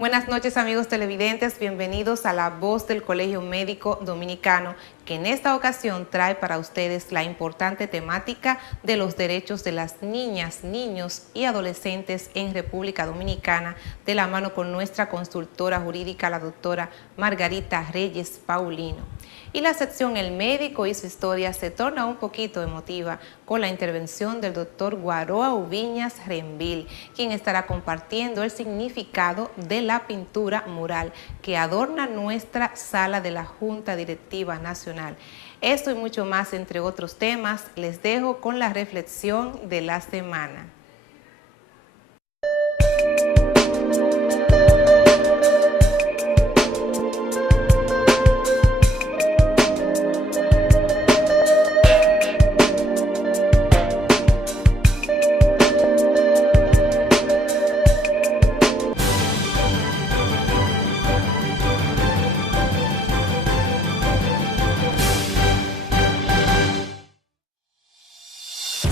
Buenas noches, amigos televidentes, bienvenidos a La Voz del Colegio Médico Dominicano, que en esta ocasión trae para ustedes la importante temática de los derechos de las niñas, niños y adolescentes en República Dominicana, de la mano con nuestra consultora jurídica, la doctora Margarita Reyes Paulino. Y la sección El Médico y su Historia se torna un poquito emotiva con la intervención del doctor Guaroa Ubiñas Renvil, quien estará compartiendo el significado de la pintura mural que adorna nuestra sala de la Junta Directiva Nacional. Esto y mucho más, entre otros temas, les dejo con la reflexión de la semana.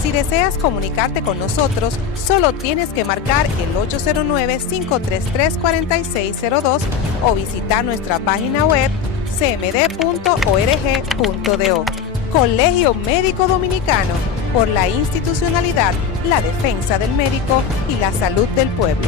Si deseas comunicarte con nosotros, solo tienes que marcar el 809-533-4602 o visitar nuestra página web cmd.org.do. Colegio Médico Dominicano, por la institucionalidad, la defensa del médico y la salud del pueblo.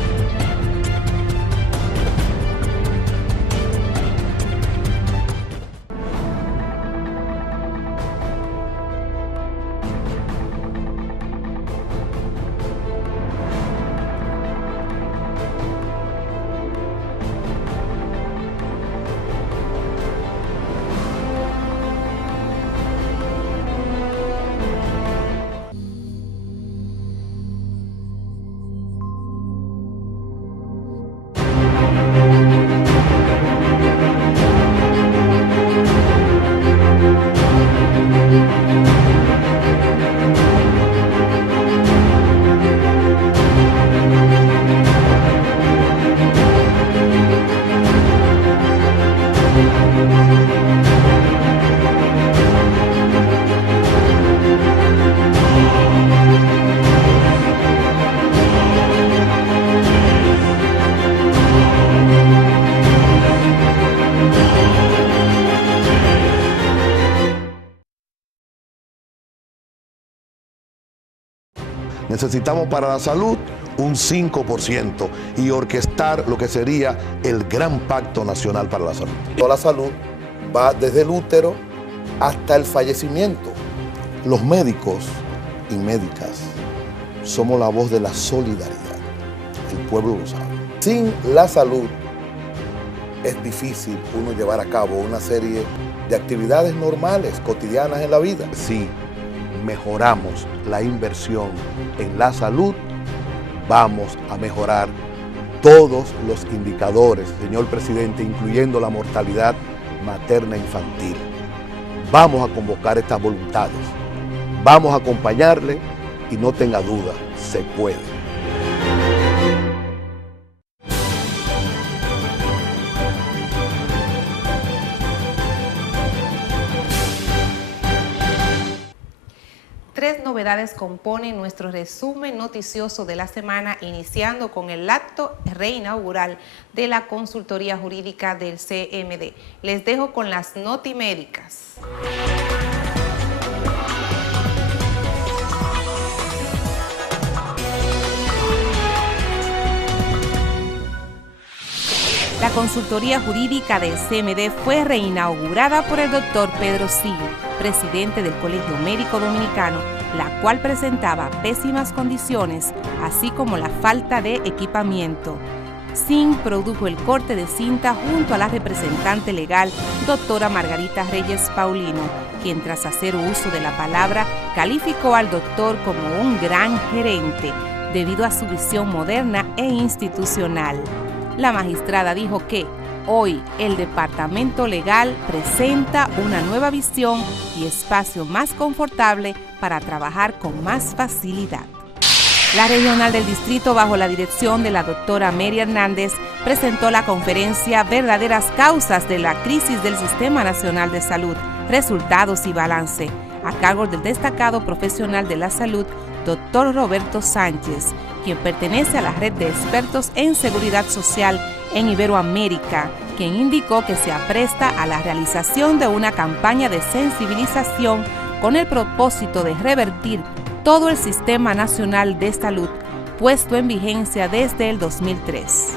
Necesitamos para la salud un 5% y orquestar lo que sería el gran pacto nacional para la salud. La salud va desde el útero hasta el fallecimiento. Los médicos y médicas somos la voz de la solidaridad. El pueblo lo sabe. Sin la salud es difícil uno llevar a cabo una serie de actividades normales, cotidianas en la vida. Si mejoramos la inversión en la salud, vamos a mejorar todos los indicadores, señor presidente, incluyendo la mortalidad materna infantil. Vamos a convocar estas voluntades, vamos a acompañarle y no tenga duda, se puede. Tres novedades componen nuestro resumen noticioso de la semana, iniciando con el acto reinaugural de la consultoría jurídica del CMD. Les dejo con las notimédicas. La consultoría jurídica del CMD fue reinaugurada por el doctor Pedro Sil, presidente del Colegio Médico Dominicano, la cual presentaba pésimas condiciones, así como la falta de equipamiento. SIN produjo el corte de cinta junto a la representante legal, doctora Margarita Reyes Paulino, quien tras hacer uso de la palabra, calificó al doctor como un gran gerente, debido a su visión moderna e institucional. La magistrada dijo que hoy el departamento legal presenta una nueva visión y espacio más confortable para trabajar con más facilidad. La regional del distrito, bajo la dirección de la doctora Mary Hernández, presentó la conferencia Verdaderas Causas de la Crisis del Sistema Nacional de Salud, Resultados y Balance, a cargo del destacado profesional de la salud, doctor Roberto Sánchez, quien pertenece a la red de expertos en seguridad social en Iberoamérica, quien indicó que se apresta a la realización de una campaña de sensibilización con el propósito de revertir todo el Sistema Nacional de Salud puesto en vigencia desde el 2003.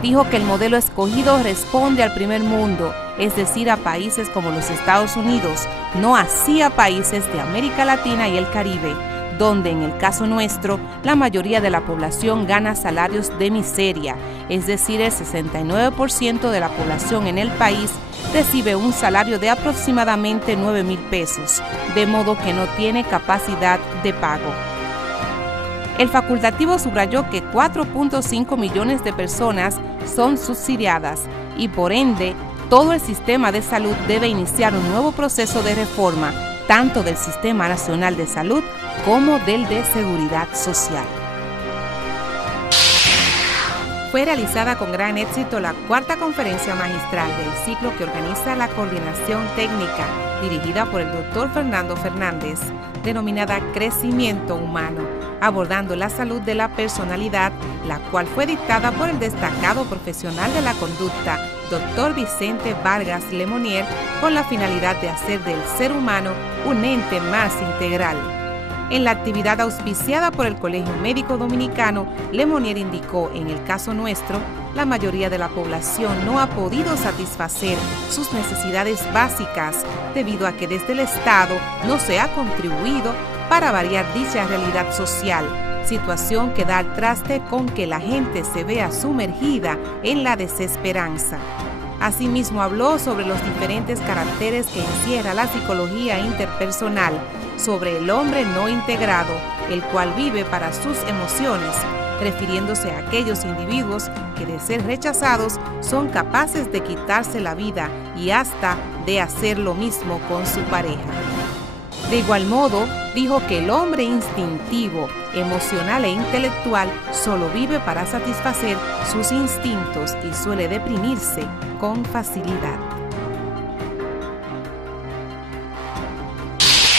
Dijo que el modelo escogido responde al primer mundo, es decir, a países como los Estados Unidos, no así a países de América Latina y el Caribe, donde en el caso nuestro la mayoría de la población gana salarios de miseria, es decir, el 69% de la población en el país recibe un salario de aproximadamente 9,000 pesos, de modo que no tiene capacidad de pago. El facultativo subrayó que 4.5 millones de personas son subsidiadas y por ende todo el sistema de salud debe iniciar un nuevo proceso de reforma, tanto del Sistema Nacional de Salud como del de Seguridad Social. Fue realizada con gran éxito la cuarta conferencia magistral del ciclo que organiza la Coordinación Técnica, dirigida por el Dr. Fernando Fernández, denominada Crecimiento Humano, abordando la salud de la personalidad, la cual fue dictada por el destacado profesional de la conducta, Dr. Vicente Vargas Lemonnier, con la finalidad de hacer del ser humano un ente más integral. En la actividad auspiciada por el Colegio Médico Dominicano, Lemonnier indicó, en el caso nuestro, la mayoría de la población no ha podido satisfacer sus necesidades básicas debido a que desde el Estado no se ha contribuido para variar dicha realidad social, situación que da al traste con que la gente se vea sumergida en la desesperanza. Asimismo habló sobre los diferentes caracteres que encierra la psicología interpersonal, sobre el hombre no integrado, el cual vive para sus emociones, refiriéndose a aquellos individuos que de ser rechazados son capaces de quitarse la vida y hasta de hacer lo mismo con su pareja. De igual modo, dijo que el hombre instintivo, emocional e intelectual solo vive para satisfacer sus instintos y suele deprimirse con facilidad.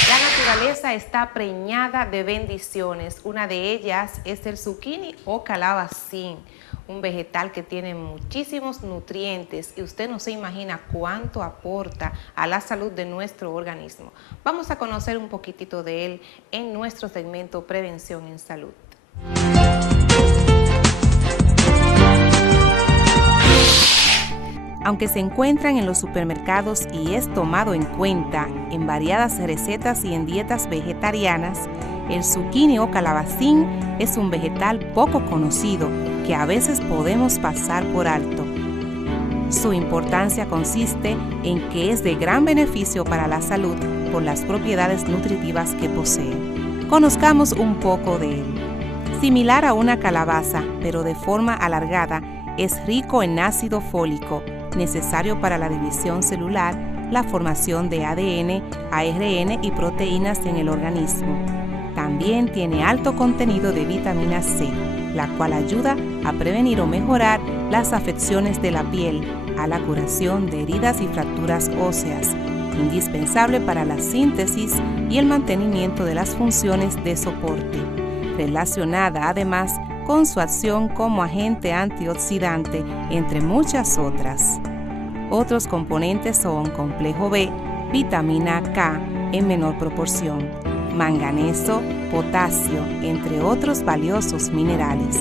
La naturaleza está preñada de bendiciones. Una de ellas es el zucchini o calabacín, un vegetal que tiene muchísimos nutrientes y usted no se imagina cuánto aporta a la salud de nuestro organismo. Vamos a conocer un poquitito de él en nuestro segmento Prevención en Salud. Aunque se encuentran en los supermercados y es tomado en cuenta en variadas recetas y en dietas vegetarianas, el zucchini o calabacín es un vegetal poco conocido que a veces podemos pasar por alto. Su importancia consiste en que es de gran beneficio para la salud por las propiedades nutritivas que posee. Conozcamos un poco de él. Similar a una calabaza, pero de forma alargada, es rico en ácido fólico, necesario para la división celular, la formación de ADN, ARN y proteínas en el organismo. También tiene alto contenido de vitamina C, la cual ayuda a prevenir o mejorar las afecciones de la piel, a la curación de heridas y fracturas óseas, indispensable para la síntesis y el mantenimiento de las funciones de soporte, relacionada además con su acción como agente antioxidante, entre muchas otras. Otros componentes son complejo B, vitamina K en menor proporción, manganeso, potasio, entre otros valiosos minerales.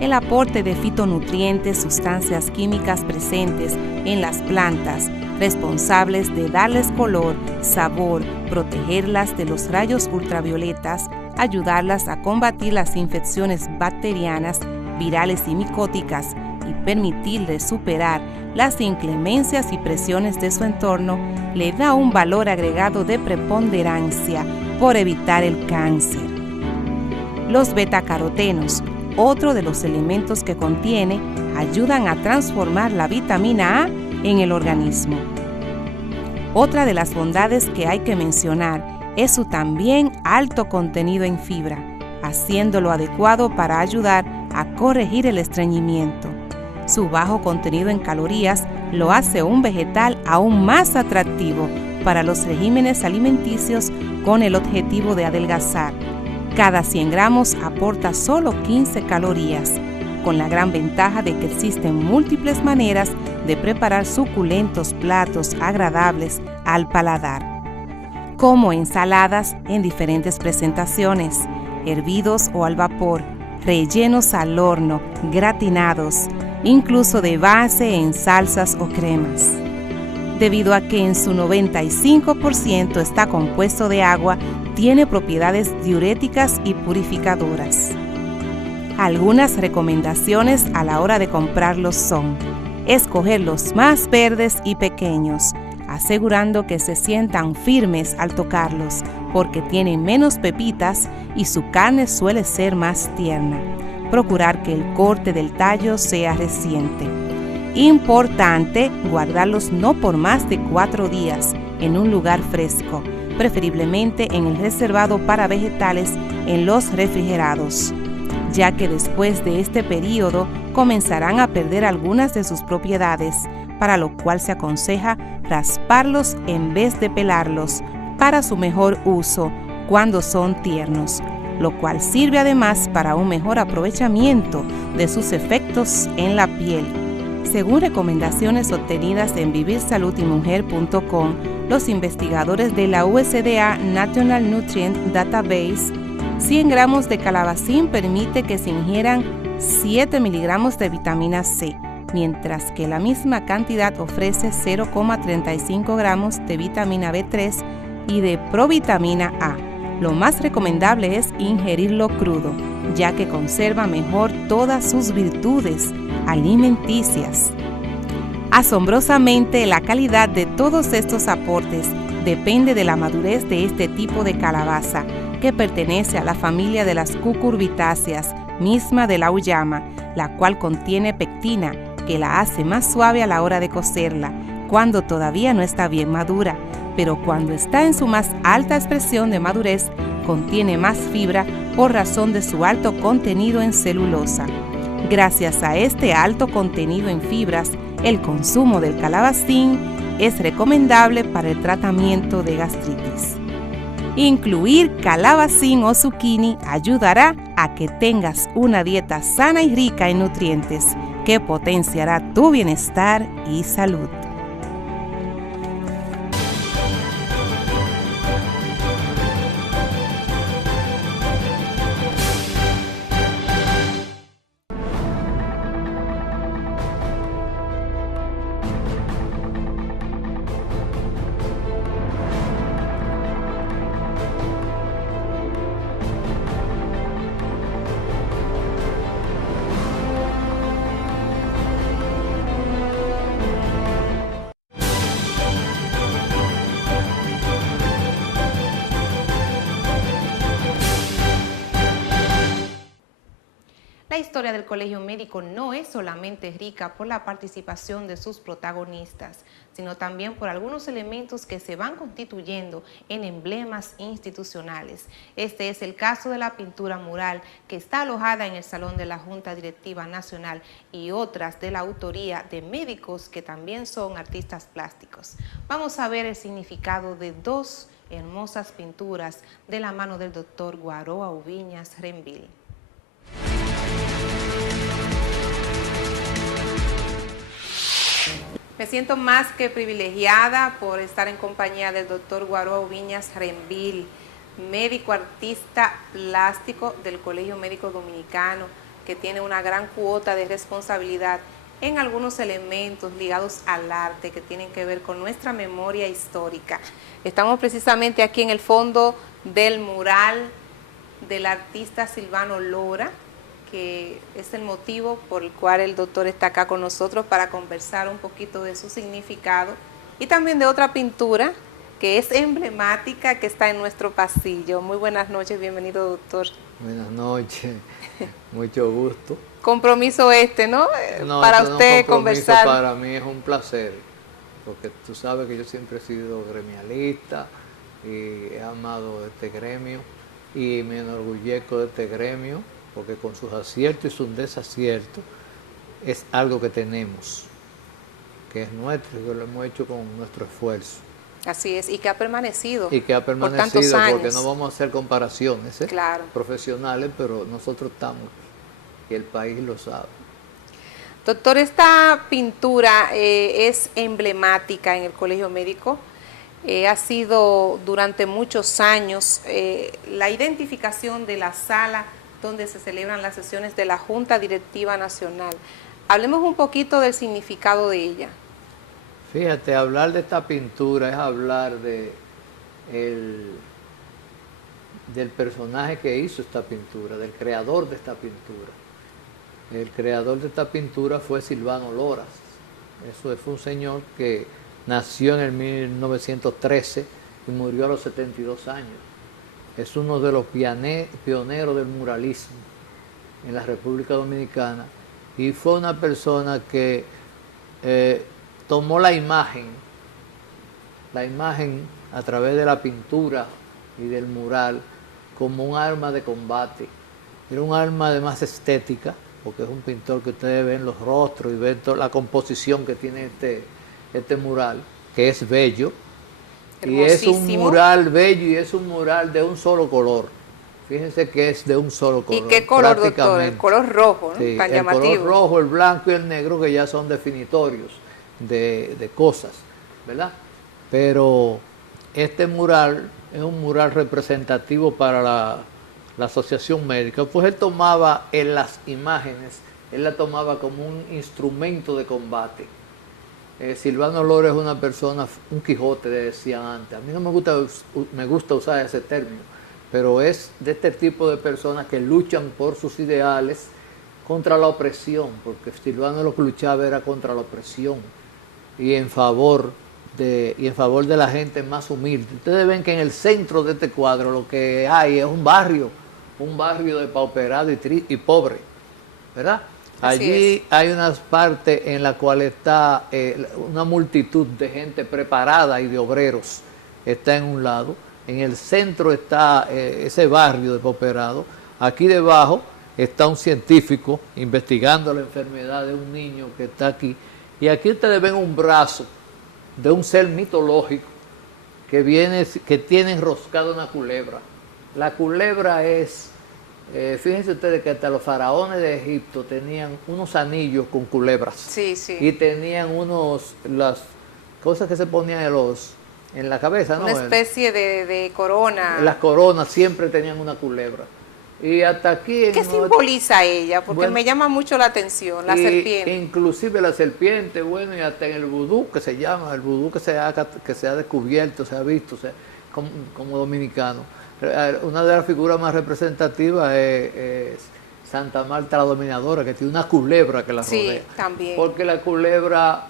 El aporte de fitonutrientes, sustancias químicas presentes en las plantas, responsables de darles color, sabor, protegerlas de los rayos ultravioletas, ayudarlas a combatir las infecciones bacterianas, virales y micóticas y permitirles superar las inclemencias y presiones de su entorno, le da un valor agregado de preponderancia por evitar el cáncer. Los betacarotenos, otro de los elementos que contiene, ayudan a transformar la vitamina A en el organismo. Otra de las bondades que hay que mencionar es su también alto contenido en fibra, haciéndolo adecuado para ayudar a corregir el estreñimiento. Su bajo contenido en calorías lo hace un vegetal aún más atractivo para los regímenes alimenticios con el objetivo de adelgazar. Cada 100 gramos aporta solo 15 calorías. con la gran ventaja de que existen múltiples maneras de preparar suculentos platos agradables al paladar, como ensaladas en diferentes presentaciones, hervidos o al vapor, rellenos al horno, gratinados, incluso de base en salsas o cremas. Debido a que en su 95% está compuesto de agua, tiene propiedades diuréticas y purificadoras. Algunas recomendaciones a la hora de comprarlos son: escoger los más verdes y pequeños, asegurando que se sientan firmes al tocarlos, porque tienen menos pepitas y su carne suele ser más tierna. Procurar que el corte del tallo sea reciente. Importante guardarlos no por más de 4 días en un lugar fresco, preferiblemente en el reservado para vegetales en los refrigerados, ya que después de este periodo comenzarán a perder algunas de sus propiedades, para lo cual se aconseja rasparlos en vez de pelarlos para su mejor uso cuando son tiernos, lo cual sirve además para un mejor aprovechamiento de sus efectos en la piel. Según recomendaciones obtenidas en vivirsaludymujer.com, los investigadores de la USDA National Nutrient Database, 100 gramos de calabacín permite que se ingieran 7 miligramos de vitamina C, mientras que la misma cantidad ofrece 0,35 gramos de vitamina B3 y de provitamina A. Lo más recomendable es ingerirlo crudo, ya que conserva mejor todas sus virtudes alimenticias. Asombrosamente, la calidad de todos estos aportes depende de la madurez de este tipo de calabaza, que pertenece a la familia de las cucurbitáceas, misma de la auyama, la cual contiene pectina, que la hace más suave a la hora de cocerla, cuando todavía no está bien madura, pero cuando está en su más alta expresión de madurez, contiene más fibra por razón de su alto contenido en celulosa. Gracias a este alto contenido en fibras, el consumo del calabacín es recomendable para el tratamiento de gastritis. Incluir calabacín o zucchini ayudará a que tengas una dieta sana y rica en nutrientes, que potenciará tu bienestar y salud. La historia del Colegio Médico no es solamente rica por la participación de sus protagonistas, sino también por algunos elementos que se van constituyendo en emblemas institucionales. Este es el caso de la pintura mural, que está alojada en el Salón de la Junta Directiva Nacional, y otras de la autoría de médicos que también son artistas plásticos. Vamos a ver el significado de dos hermosas pinturas de la mano del doctor Guaroa Ubiñas Renvil. Me siento más que privilegiada por estar en compañía del doctor Guaroa Ubiñas Renvil, médico artista plástico del Colegio Médico Dominicano, que tiene una gran cuota de responsabilidad en algunos elementos ligados al arte que tienen que ver con nuestra memoria histórica. Estamos precisamente aquí en el fondo del mural del artista Silvano Lora, que es el motivo por el cual el doctor está acá con nosotros para conversar un poquito de su significado y también de otra pintura que es emblemática, que está en nuestro pasillo. Muy buenas noches, bienvenido, doctor. Buenas noches, mucho gusto. Compromiso ¿no? No, para usted usted no es un conversar. Para mí es un placer, porque tú sabes que yo siempre he sido gremialista y he amado este gremio y me enorgullezco de este gremio, porque con sus aciertos y sus desaciertos es algo que tenemos, que es nuestro, que lo hemos hecho con nuestro esfuerzo. Así es, y que ha permanecido. Y que ha permanecido, por tantos años. Porque no vamos a hacer comparaciones claro, profesionales, pero nosotros estamos y el país lo sabe. Doctor, esta pintura es emblemática en el Colegio Médico. Ha sido durante muchos años la identificación de la sala donde se celebran las sesiones de la Junta Directiva Nacional. Hablemos un poquito del significado de ella. Fíjate, hablar de esta pintura es hablar del personaje que hizo esta pintura, del creador de esta pintura. El creador de esta pintura fue Silvano Loras. Eso fue un señor que nació en el 1913 y murió a los 72 años. Es uno de los pioneros del muralismo en la República Dominicana y fue una persona que tomó la imagen a través de la pintura y del mural como un arma de combate. Era un arma además estética, porque es un pintor que ustedes ven los rostros y ven toda la composición que tiene este mural, que es bello. Y es un mural bello y es un mural de un solo color. Fíjense que es de un solo color. ¿Y qué color, doctor? El color rojo, ¿no? Sí, tan llamativo. El color rojo, el blanco y el negro, que ya son definitorios de cosas, ¿verdad? Pero este mural es un mural representativo para la Asociación Médica, pues él tomaba en las imágenes, él la tomaba como un instrumento de combate. Silvano Loras es una persona, un Quijote, decían antes. A mí no me gusta usar ese término, pero es de este tipo de personas que luchan por sus ideales contra la opresión, porque Silvano lo que luchaba era contra la opresión y en favor de la gente más humilde. Ustedes ven que en el centro de este cuadro lo que hay es un barrio depauperado y pobre, ¿verdad? Allí hay unas partes en las cuales está una multitud de gente preparada y de obreros, está en un lado. En el centro está ese barrio depauperado. Aquí debajo está un científico investigando la enfermedad de un niño que está aquí. Y aquí ustedes ven un brazo de un ser mitológico que tiene enroscada una culebra. La culebra es... fíjense ustedes que hasta los faraones de Egipto tenían unos anillos con culebras. Sí, sí. Y tenían las cosas que se ponían en la cabeza, ¿no? Una especie de corona. Las coronas siempre tenían una culebra. Y hasta aquí... ¿Qué simboliza ella? Porque me llama mucho la atención, la serpiente. Inclusive la serpiente, bueno, y hasta en el vudú, que se llama, el vudú que se ha descubierto, se ha visto, como dominicano. Una de las figuras más representativas es Santa Marta la Dominadora, que tiene una culebra que la rodea. Sí, también. Porque la culebra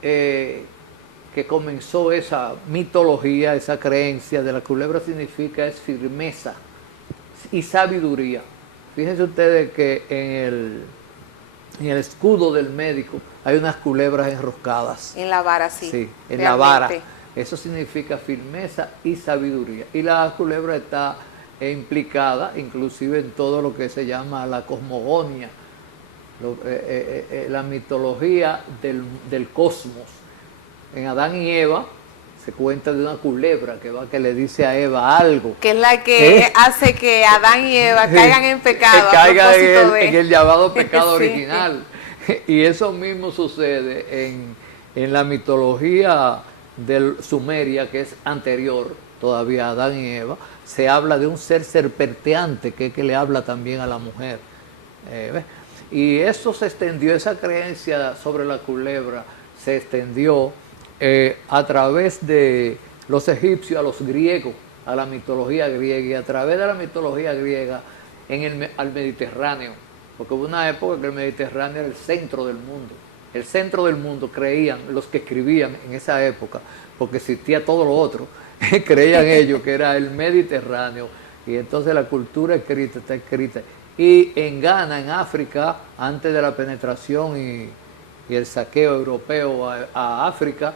que comenzó esa mitología, esa creencia de la culebra significa es firmeza y sabiduría. Fíjense ustedes que en el escudo del médico hay unas culebras enroscadas. En la vara, sí. Sí, en la vara. Eso significa firmeza y sabiduría. Y la culebra está implicada inclusive en todo lo que se llama la cosmogonía, la mitología del cosmos. En Adán y Eva se cuenta de una culebra que le dice a Eva algo. Que es la que hace que Adán y Eva caigan en pecado. Que caigan en el llamado pecado sí. original. Y eso mismo sucede en la mitología del Sumeria, que es anterior todavía a Adán y Eva. Se habla de un ser serpenteante que le habla también a la mujer. Y eso se extendió, esa creencia sobre la culebra se extendió a través de los egipcios a los griegos, a la mitología griega, y a través de la mitología griega al Mediterráneo, porque hubo una época que el Mediterráneo era el centro del mundo. El centro del mundo, creían los que escribían en esa época, porque existía todo lo otro, creían ellos que era el Mediterráneo, y entonces la cultura escrita está escrita. Y en Ghana, en África, antes de la penetración y el saqueo europeo a África,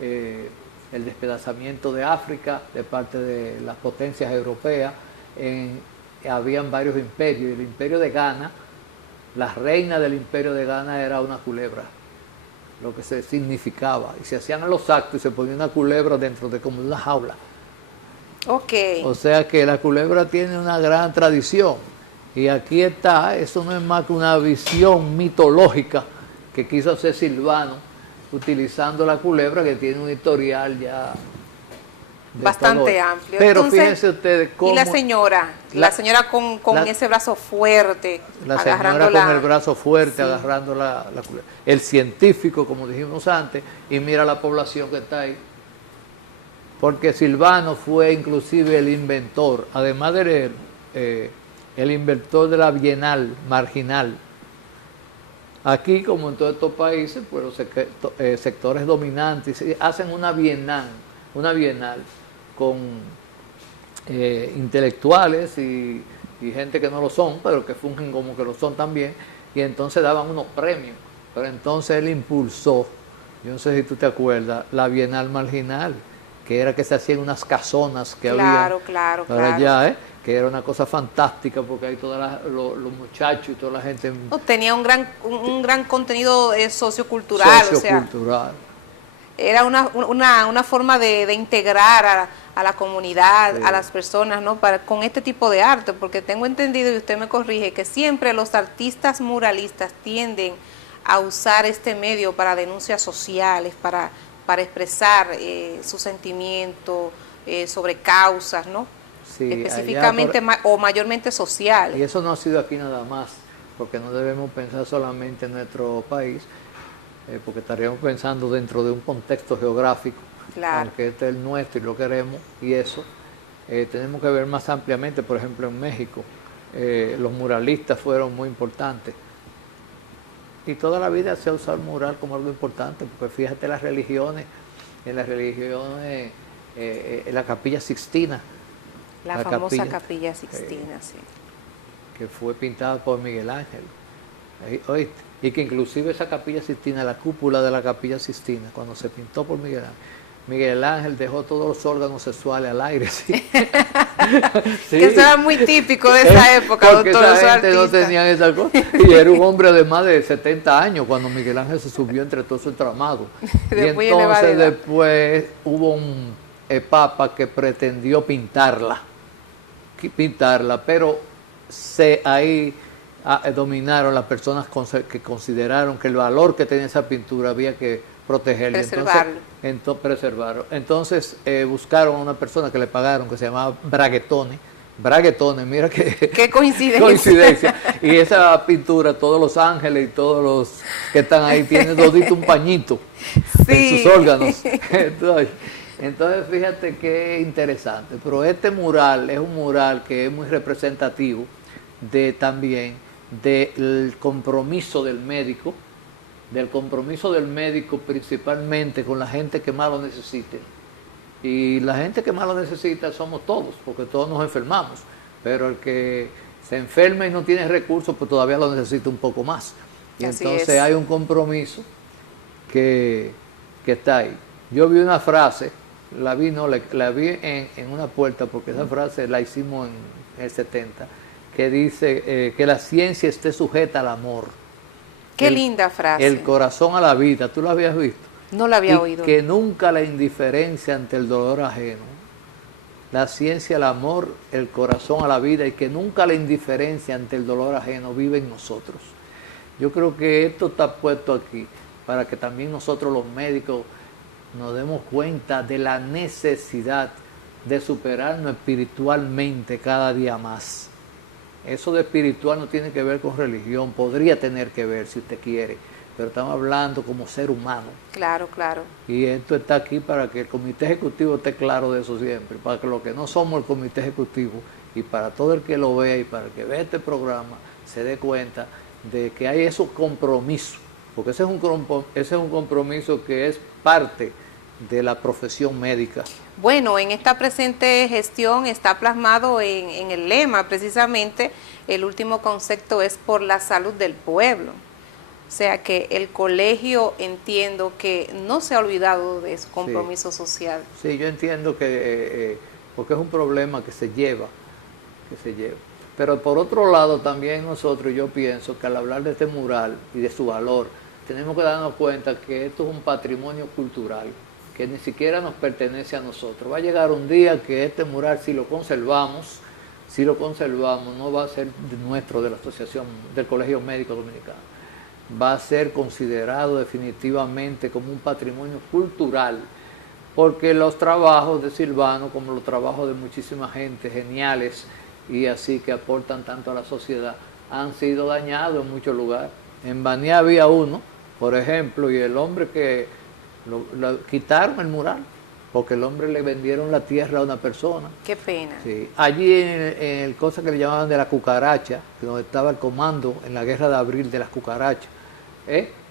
el despedazamiento de África de parte de las potencias europeas, habían varios imperios. El imperio de Ghana, la reina del imperio de Ghana era una culebra, lo que se significaba. Y se hacían los actos y se ponía una culebra dentro de como una jaula. Ok. O sea que la culebra tiene una gran tradición. Y aquí está, eso no es más que una visión mitológica que quiso hacer Silvano, utilizando la culebra, que tiene un historial ya bastante amplio. Pero entonces, fíjense ustedes cómo... Y la señora con ese brazo fuerte, la agarrando señora con el brazo fuerte, sí, agarrando la culebra. El científico, como dijimos antes, y mira la población que está ahí. Porque Silvano fue inclusive el inventor, además de el inventor de la bienal marginal. Aquí, como en todos estos países, pues los sectores dominantes hacen una bienal con intelectuales y gente que no lo son, pero que fungen como que lo son también, y entonces daban unos premios. Pero entonces él impulsó, yo no sé si tú te acuerdas, la bienal marginal, que era que se hacían unas casonas que había para allá, que era una cosa fantástica, porque ahí todos los muchachos y toda la gente... Tenía un gran contenido sociocultural. Sociocultural. O sea, era una forma de integrar a la comunidad, sí, a las personas, ¿no? Con este tipo de arte, porque tengo entendido, y usted me corrige, que siempre los artistas muralistas tienden a usar este medio para denuncias sociales, para expresar sus sentimientos sobre causas, ¿no? Sí, específicamente o mayormente sociales. Y eso no ha sido aquí nada más, porque no debemos pensar solamente en nuestro país, porque estaríamos pensando dentro de un contexto geográfico, claro, aunque este es el nuestro y lo queremos, y eso tenemos que ver más ampliamente. Por ejemplo, en México los muralistas fueron muy importantes, y toda la vida se ha usado el mural como algo importante, porque fíjate en las religiones, en la Capilla Sixtina, la famosa Capilla Sixtina, sí, que fue pintada por Miguel Ángel, ¿oíste? Y que inclusive esa Capilla Sixtina, la cúpula de la Capilla Sixtina, cuando se pintó por Miguel Ángel dejó todos los órganos sexuales al aire, ¿sí? Sí. Que eso era muy típico de esa época, porque doctor, esa gente no tenía esa cosa. Y era un hombre de más de 70 años cuando Miguel Ángel se subió entre todo su entramado. Y entonces después hubo un papa que pretendió pintarla, pero ahí dominaron las personas que consideraron que el valor que tenía esa pintura había que protegerla, preservarlo. Entonces buscaron a una persona que le pagaron, que se llamaba Braguetone, mira qué coincidencia. Y esa pintura, todos los ángeles y todos los que están ahí tienen todito un pañito, sí, en sus órganos. Entonces fíjate qué interesante. Pero este mural es un mural que es muy representativo también del compromiso del médico principalmente con la gente que más lo necesite. Y la gente que más lo necesita somos todos, porque todos nos enfermamos, pero el que se enferma y no tiene recursos, pues todavía lo necesita un poco más. Y entonces hay un compromiso que está ahí. Yo vi una frase, la vi en una puerta, porque esa frase la hicimos en el 70, que dice que la ciencia esté sujeta al amor. Qué linda frase. El corazón a la vida, ¿tú lo habías visto? No la había oído. Que nunca la indiferencia ante el dolor ajeno. La ciencia al amor, el corazón a la vida, y que nunca la indiferencia ante el dolor ajeno vive en nosotros. Yo creo que esto está puesto aquí para que también nosotros los médicos nos demos cuenta de la necesidad de superarnos espiritualmente cada día más. Eso de espiritual no tiene que ver con religión, podría tener que ver si usted quiere, pero estamos hablando como ser humano. Claro, claro. Y esto está aquí para que el comité ejecutivo esté claro de eso siempre, para que los que no somos el comité ejecutivo, y para todo el que lo vea y para el que vea este programa, se dé cuenta de que hay esos compromisos, porque ese es un compromiso que es parte de la profesión médica. Bueno, en esta presente gestión está plasmado en el lema, precisamente, el último concepto es por la salud del pueblo. O sea que el colegio, entiendo que no se ha olvidado de su compromiso social. Sí, yo entiendo que, porque es un problema que se lleva. Pero por otro lado también nosotros, yo pienso que al hablar de este mural y de su valor, tenemos que darnos cuenta que esto es un patrimonio cultural, que ni siquiera nos pertenece a nosotros. Va a llegar un día que este mural, si lo conservamos, si lo conservamos, no va a ser nuestro, de la Asociación del Colegio Médico Dominicano. Va a ser considerado definitivamente como un patrimonio cultural, porque los trabajos de Silvano, como los trabajos de muchísima gente geniales y así que aportan tanto a la sociedad, han sido dañados en muchos lugares. En Baní había uno, por ejemplo, y el hombre que lo quitaron el mural, porque el hombre le vendieron la tierra a una persona. Qué pena. Sí. Allí en el cosa que le llamaban de la cucaracha, donde estaba el comando en la guerra de abril de las cucarachas,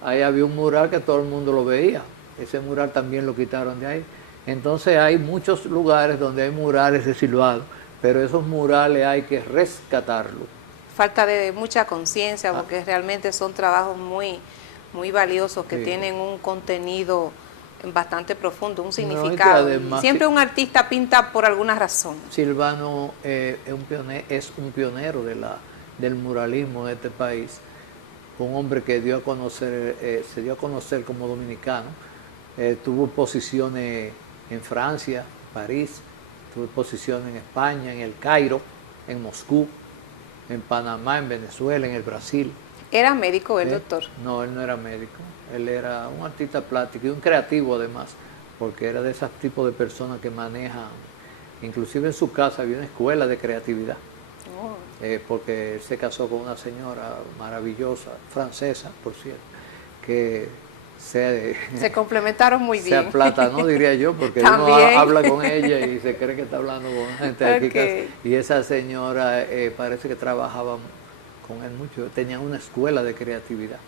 ahí había un mural que todo el mundo lo veía. Ese mural también lo quitaron de ahí. Entonces hay muchos lugares donde hay murales de Silvano, pero esos murales hay que rescatarlos. Falta de mucha conciencia, porque realmente son trabajos muy, muy valiosos que Sí. tienen un contenido bastante profundo, un significado. además, Siempre un artista pinta por alguna razón. Silvano es un pionero del muralismo de este país, un hombre que dio a conocer, se dio a conocer como dominicano, tuvo posiciones en Francia, París, tuvo posiciones en España, en el Cairo, en Moscú, en Panamá, en Venezuela, en el Brasil. ¿Era médico el doctor? No, él no era médico, él era un artista plástico y un creativo además, porque era de esos tipos de personas que manejan, inclusive en su casa había una escuela de creatividad, porque él se casó con una señora maravillosa, francesa, por cierto, que se complementaron muy bien. Se aplatanó, diría yo, porque uno habla con ella y se cree que está hablando con gente de aquí. Y esa señora parece que trabajaba con él mucho, tenían una escuela de creatividad.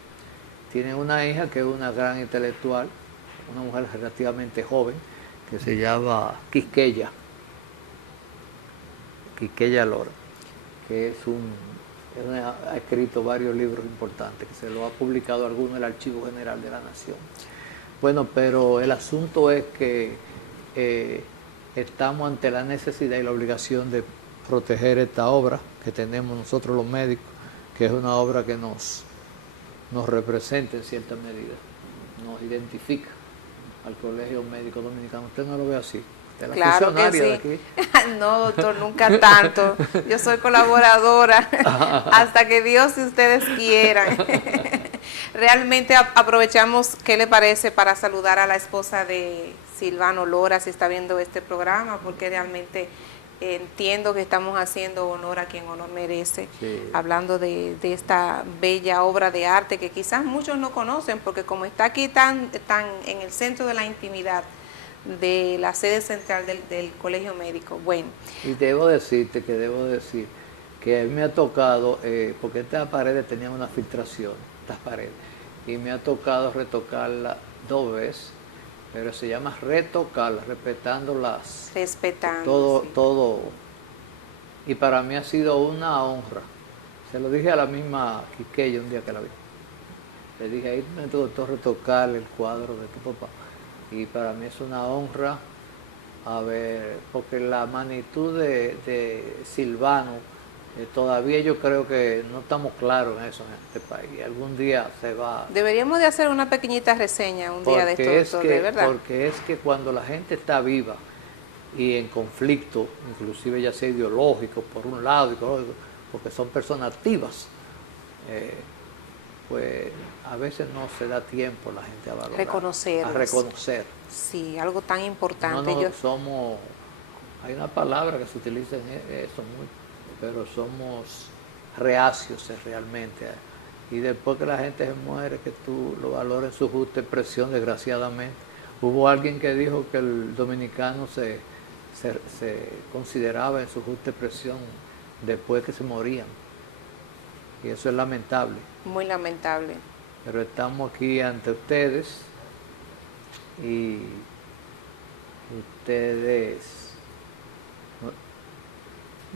Tienen una hija que es una gran intelectual, una mujer relativamente joven, que se llama Quisqueya Lora, que ha escrito varios libros importantes, que se lo ha publicado alguno en el Archivo General de la Nación. Bueno, pero el asunto es que estamos ante la necesidad y la obligación de proteger esta obra que tenemos nosotros los médicos, que es una obra que nos representa en cierta medida, nos identifica al Colegio Médico Dominicano. Usted no lo ve así. Claro que sí. No, doctor, nunca tanto. Yo soy colaboradora hasta que Dios y ustedes quieran. Realmente aprovechamos, ¿qué le parece?, para saludar a la esposa de Silvano Lora, si está viendo este programa, porque realmente entiendo que estamos haciendo honor a quien honor merece, sí, hablando de esta bella obra de arte que quizás muchos no conocen, porque como está aquí tan en el centro de la intimidad de la sede central del Colegio Médico. Bueno. Y debo decir que a mí me ha tocado, porque estas paredes tenían una filtración, estas paredes, y me ha tocado retocarlas 2 veces, pero se llama retocarlas, respetándolas. Respetando. Todo. Y para mí ha sido una honra. Se lo dije a la misma Quisqueya un día que la vi. Le dije, ahí me tocó retocar el cuadro de tu papá. Y para mí es una honra, porque la magnitud de Silvano, todavía yo creo que no estamos claros en eso en este país. Algún día se va. Deberíamos de hacer una pequeñita reseña un día de esto, doctor, de verdad. Porque es que cuando la gente está viva y en conflicto, inclusive ya sea ideológico por un lado y por otro, porque son personas activas, pues a veces no se da tiempo la gente a valorar, a reconocer. Sí, algo tan importante. Hay una palabra que se utiliza en eso mucho, pero somos reacios realmente. Y después que la gente se muere, que tú lo valores en su justa expresión, desgraciadamente. Hubo alguien que dijo que el dominicano se consideraba en su justa expresión después que se morían. Y eso es lamentable. Muy lamentable. Pero estamos aquí ante ustedes y ustedes,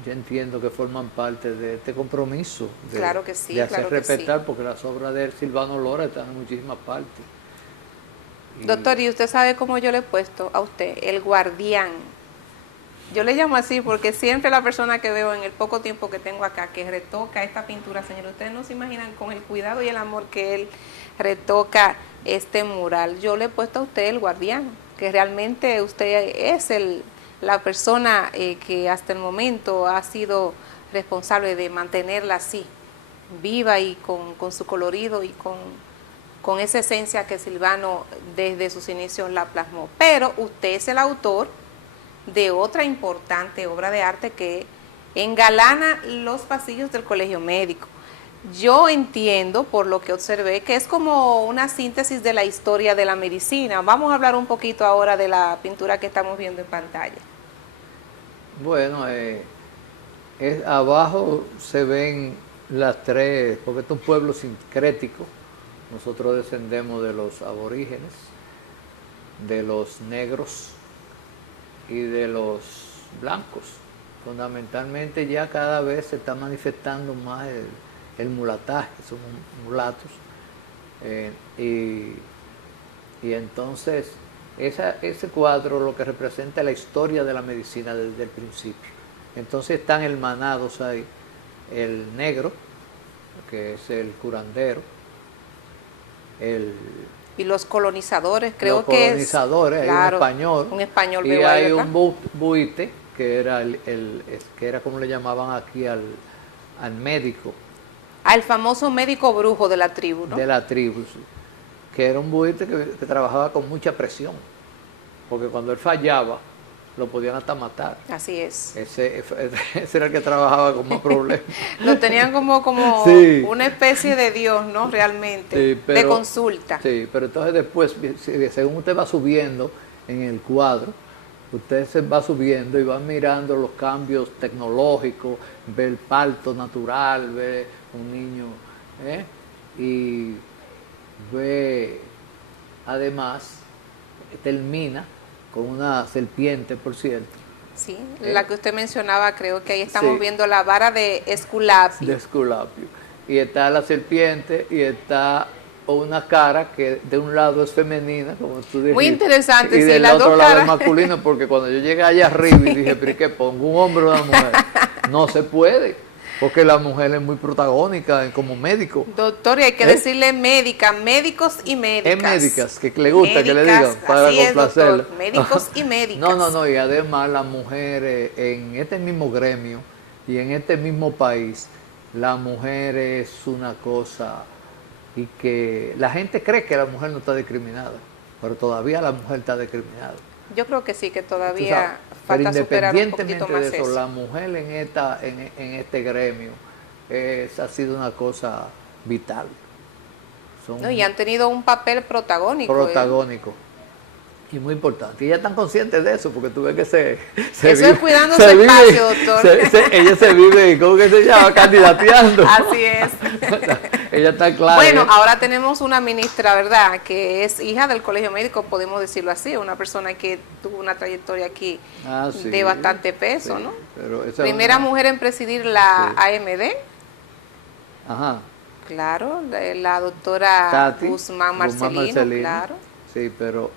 yo entiendo que forman parte de este compromiso de, claro que sí, de hacer claro respetar, sí, porque las obras de Silvano Lora están en muchísimas partes. Doctor, ¿y usted sabe cómo yo le he puesto a usted? El guardián. Yo le llamo así porque siempre la persona que veo en el poco tiempo que tengo acá, que retoca esta pintura, señor, ustedes no se imaginan con el cuidado y el amor que él retoca este mural. Yo le he puesto a usted el guardián, que realmente usted es la persona que hasta el momento ha sido responsable de mantenerla así, viva y con su colorido y con esa esencia que Silvano desde sus inicios la plasmó. Pero usted es el autor de otra importante obra de arte que engalana los pasillos del Colegio Médico. Yo entiendo, por lo que observé, que es como una síntesis de la historia de la medicina. Vamos a hablar un poquito ahora de la pintura que estamos viendo en pantalla. Bueno, abajo se ven las tres, porque es un pueblo sincrético. Nosotros descendemos de los aborígenes, de los negros y de los blancos. Fundamentalmente ya cada vez se está manifestando más el mulataje, somos mulatos. Y entonces ese cuadro lo que representa es la historia de la medicina desde el principio. Entonces están hermanados ahí el negro, que es el curandero, y los colonizadores, creo que colonizadores, es, claro, un español y hay un buite que era que era como le llamaban aquí al médico. Al famoso médico brujo de la tribu, ¿no? De la tribu, sí. Que era un buite que trabajaba con mucha presión, porque cuando él fallaba lo podían hasta matar. Así es. Ese era el que trabajaba con más problemas. Lo tenían como sí, una especie de Dios, ¿no? Realmente, sí, pero, de consulta. Sí, pero entonces después, según usted va subiendo en el cuadro, usted se va subiendo y va mirando los cambios tecnológicos, ve el parto natural, ve un niño, y ve, además, termina con una serpiente, por cierto. Sí, la que usted mencionaba, creo que ahí estamos viendo la vara de Esculapio. De Esculapio. Y está la serpiente y está una cara que de un lado es femenina, como tú dijiste. Muy interesante, y sí, del las otro dos lado caras. es masculino, porque cuando yo llegué allá arriba y dije, pero ¿qué pongo? ¿Un hombre o una mujer? No se puede. Porque la mujer es muy protagónica como médico. Doctor, y hay que decirle médica, médicos y médicas. Es médicas, que le gusta que le digan para complacerla. Médicos y médicas. No, y además la mujer en este mismo gremio y en este mismo país, la mujer es una cosa y que la gente cree que la mujer no está discriminada, pero todavía la mujer está discriminada. Yo creo que sí, que todavía falta superar un poquito más de eso. La mujer en este gremio ha sido una cosa vital. Y han tenido un papel protagónico. Protagónico. Y muy importante. Y ya están conscientes de eso, porque tú ves que eso vive, es cuidando su espacio, doctor. Ella se vive, ¿cómo que se llama? Candidateando. Así es. Ella está clara. Bueno, ahora tenemos una ministra, ¿verdad?, que es hija del Colegio Médico, podemos decirlo así, una persona que tuvo una trayectoria aquí de bastante peso, ¿no? Pero primera mujer en presidir la AMD. Ajá. Claro, la doctora Tati, Guzmán Marcelino, claro. Sí, pero...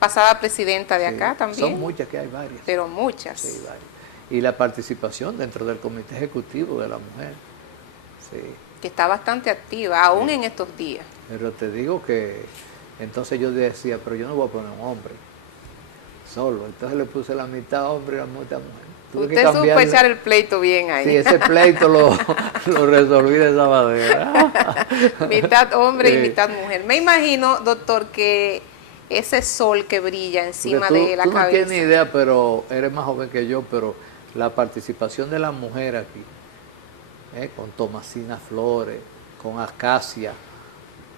pasada presidenta de acá también. Son muchas, que hay varias. Pero muchas. Sí, varias. Y la participación dentro del comité ejecutivo de la mujer. Sí. Que está bastante activa, aún en estos días. Pero te digo que... Entonces yo decía, pero yo no voy a poner un hombre solo. Entonces le puse la mitad hombre y la mitad mujer. Usted supo echar el pleito bien ahí. Sí, ese pleito lo resolví de esa manera. Mitad hombre y mitad mujer. Me imagino, doctor, que ese sol que brilla encima de la cabeza. Tú no tienes idea, pero eres más joven que yo, pero la participación de la mujer aquí, con Tomasina Flores, con Acacia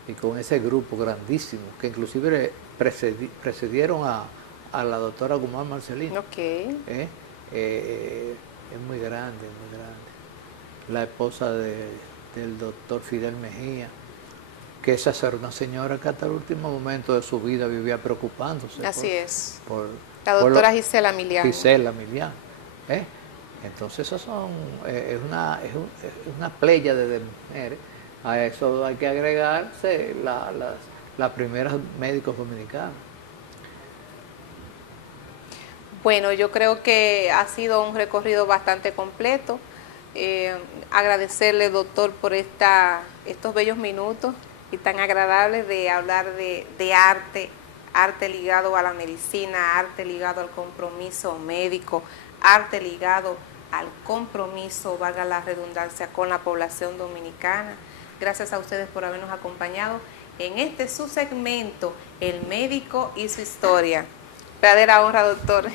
y con ese grupo grandísimo, que inclusive precedieron a la doctora Guzmán Marcelino. Okay. Es muy grande, muy grande. La esposa del doctor Fidel Mejía, que esa era una señora que hasta el último momento de su vida vivía preocupándose. Así es. La doctora Gisela Milián. Gisela Milián. Entonces eso es una playa de mujeres. A eso hay que agregarse las primeras médicos dominicanos. Bueno, yo creo que ha sido un recorrido bastante completo. Agradecerle, doctor, por estos bellos minutos y tan agradables de hablar de arte arte ligado a la medicina, arte ligado al compromiso médico, arte ligado al compromiso, valga la redundancia, con la población dominicana. Gracias a ustedes por habernos acompañado en este su segmento, El Médico y su Historia. Verdadera honra, doctor.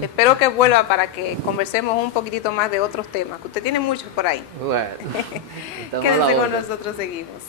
Espero que vuelva para que conversemos un poquitito más de otros temas, que usted tiene muchos por ahí. Bueno, quédense con nosotros, seguimos.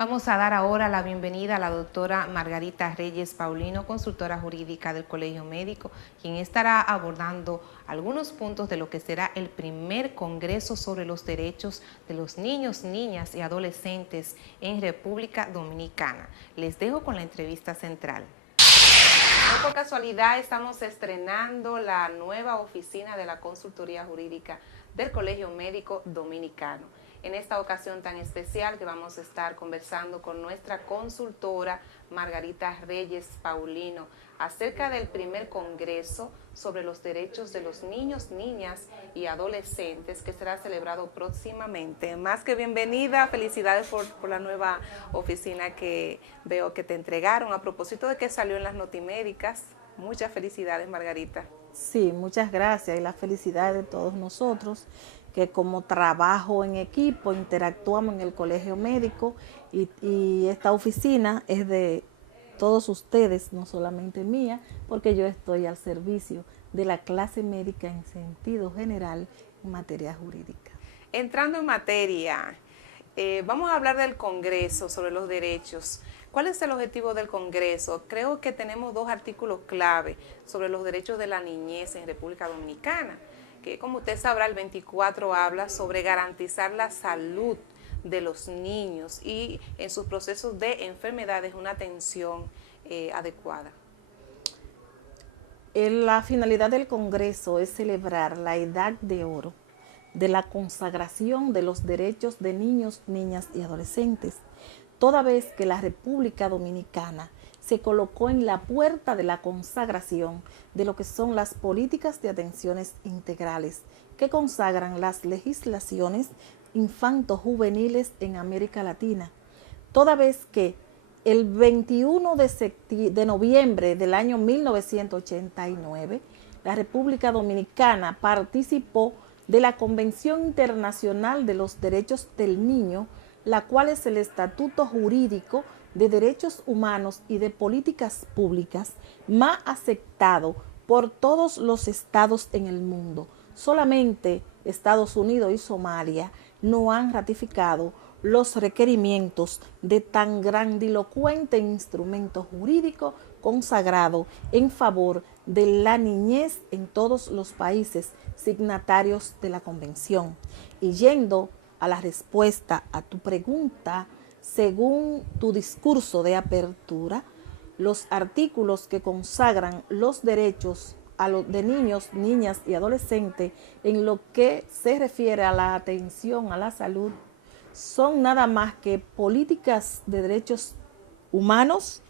Vamos a dar ahora la bienvenida a la doctora Margarita Reyes Paulino, consultora jurídica del Colegio Médico, quien estará abordando algunos puntos de lo que será el primer Congreso sobre los Derechos de los Niños, Niñas y Adolescentes en República Dominicana. Les dejo con la entrevista central. No por casualidad estamos estrenando la nueva oficina de la consultoría jurídica del Colegio Médico Dominicano. En esta ocasión tan especial que vamos a estar conversando con nuestra consultora Margarita Reyes Paulino acerca del primer Congreso sobre los derechos de los niños, niñas y adolescentes que será celebrado próximamente. Más que bienvenida, felicidades por la nueva oficina que veo que te entregaron. A propósito de que salió en las Notimédicas, muchas felicidades, Margarita. Sí, muchas gracias y la felicidad de todos nosotros que como trabajo en equipo interactuamos en el Colegio Médico y esta oficina es de todos ustedes, no solamente mía, porque yo estoy al servicio de la clase médica en sentido general en materia jurídica. Entrando en materia, vamos a hablar del Congreso sobre los derechos. ¿Cuál es el objetivo del Congreso? Creo que tenemos dos artículos clave sobre los derechos de la niñez en República Dominicana, que como usted sabrá, el 24 habla sobre garantizar la salud de los niños y en sus procesos de enfermedades una atención adecuada. La finalidad del Congreso es celebrar la edad de oro de la consagración de los derechos de niños, niñas y adolescentes, toda vez que la República Dominicana se colocó en la puerta de la consagración de lo que son las políticas de atenciones integrales que consagran las legislaciones infanto-juveniles en América Latina, toda vez que el 21 de noviembre del año 1989, la República Dominicana participó de la Convención Internacional de los Derechos del Niño, la cual es el estatuto jurídico de derechos humanos y de políticas públicas más aceptado por todos los estados en el mundo. Solamente Estados Unidos y Somalia no han ratificado los requerimientos de tan grandilocuente instrumento jurídico consagrado en favor de la niñez en todos los países signatarios de la Convención. Y yendo a la respuesta a tu pregunta, según tu discurso de apertura, los artículos que consagran los derechos de niños, niñas y adolescentes en lo que se refiere a la atención a la salud son nada más que políticas de derechos humanos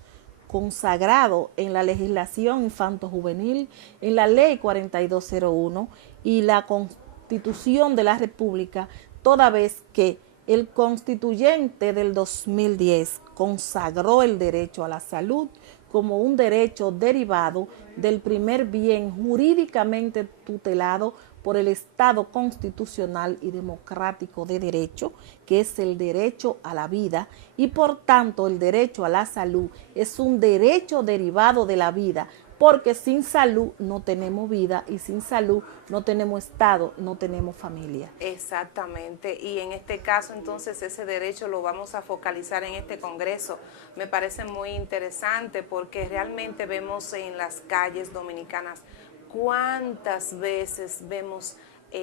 consagrado en la legislación infanto-juvenil, en la Ley 4201 y la Constitución de la República, toda vez que el constituyente del 2010 consagró el derecho a la salud como un derecho derivado del primer bien jurídicamente tutelado por el Estado constitucional y democrático de derecho, que es el derecho a la vida, y por tanto el derecho a la salud es un derecho derivado de la vida, porque sin salud no tenemos vida y sin salud no tenemos Estado, no tenemos familia. Exactamente, y en este caso entonces ese derecho lo vamos a focalizar en este Congreso. Me parece muy interesante porque realmente vemos en las calles dominicanas cuántas veces vemos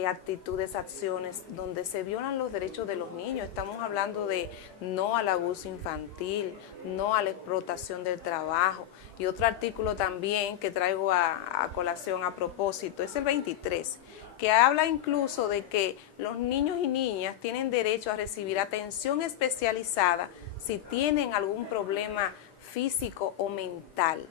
actitudes, acciones donde se violan los derechos de los niños. Estamos hablando de no al abuso infantil, no a la explotación del trabajo. Y otro artículo también que traigo a colación a propósito es el 23, que habla incluso de que los niños y niñas tienen derecho a recibir atención especializada si tienen algún problema físico o mental.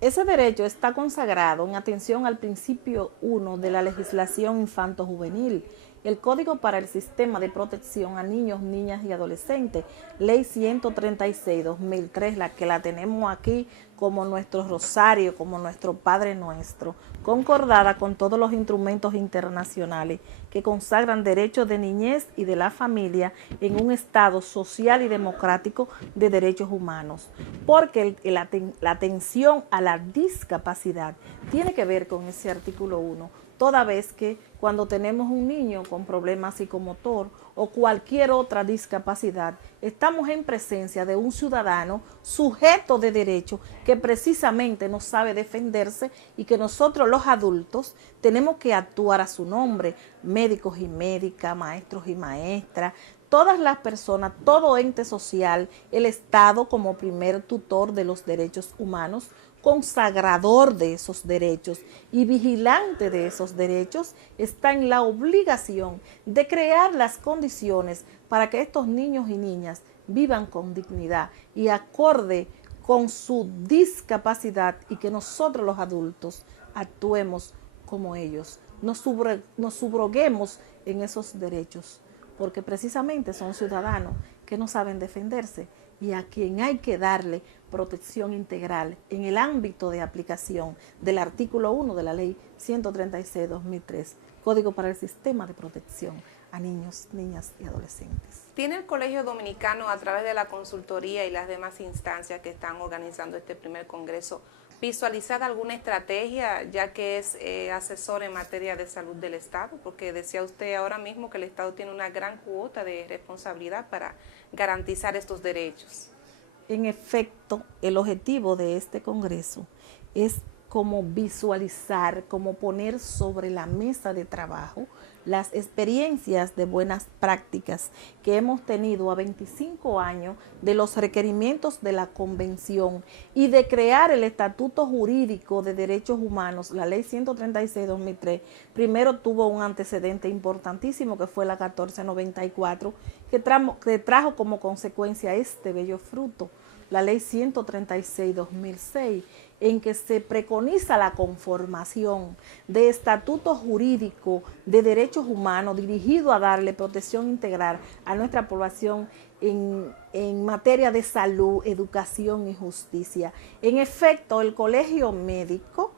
Ese derecho está consagrado en atención al principio 1 de la legislación infanto-juvenil, el Código para el Sistema de Protección a Niños, Niñas y Adolescentes, Ley 136/2003, la que la tenemos aquí como nuestro rosario, como nuestro Padre Nuestro, concordada con todos los instrumentos internacionales que consagran derechos de niñez y de la familia en un Estado social y democrático de derechos humanos. Porque la atención a la discapacidad tiene que ver con ese artículo 1, toda vez que cuando tenemos un niño con problemas psicomotor o cualquier otra discapacidad, estamos en presencia de un ciudadano sujeto de derecho que precisamente no sabe defenderse y que nosotros los adultos tenemos que actuar a su nombre, médicos y médicas, maestros y maestras, todas las personas, todo ente social, el Estado como primer tutor de los derechos humanos, consagrador de esos derechos y vigilante de esos derechos, está en la obligación de crear las condiciones para que estos niños y niñas vivan con dignidad y acorde con su discapacidad, y que nosotros los adultos actuemos como ellos, nos subroguemos en esos derechos, porque precisamente son ciudadanos que no saben defenderse y a quien hay que darle protección integral en el ámbito de aplicación del artículo 1 de la Ley 136/2003, Código para el Sistema de Protección a Niños, Niñas y Adolescentes. ¿Tiene el Colegio Dominicano, a través de la consultoría y las demás instancias que están organizando este primer congreso, visualizada alguna estrategia, ya que es asesor en materia de salud del Estado? Porque decía usted ahora mismo que el Estado tiene una gran cuota de responsabilidad para garantizar estos derechos. En efecto, el objetivo de este congreso es como visualizar, como poner sobre la mesa de trabajo las experiencias de buenas prácticas que hemos tenido a 25 años de los requerimientos de la Convención y de crear el Estatuto Jurídico de Derechos Humanos, la Ley 136/2003. Primero tuvo un antecedente importantísimo que fue la 1494, que trajo como consecuencia este bello fruto, la Ley 136/2006, en que se preconiza la conformación de estatuto jurídico de derechos humanos dirigido a darle protección integral a nuestra población en materia de salud, educación y justicia. En efecto, el Colegio Médico,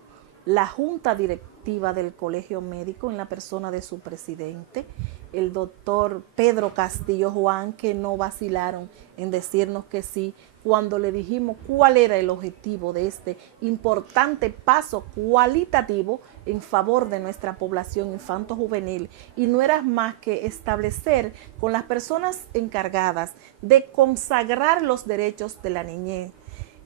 la Junta Directiva del Colegio Médico, en la persona de su presidente, el doctor Pedro Castillo Juan, que no vacilaron en decirnos que sí cuando le dijimos cuál era el objetivo de este importante paso cualitativo en favor de nuestra población infanto-juvenil, y no era más que establecer con las personas encargadas de consagrar los derechos de la niñez,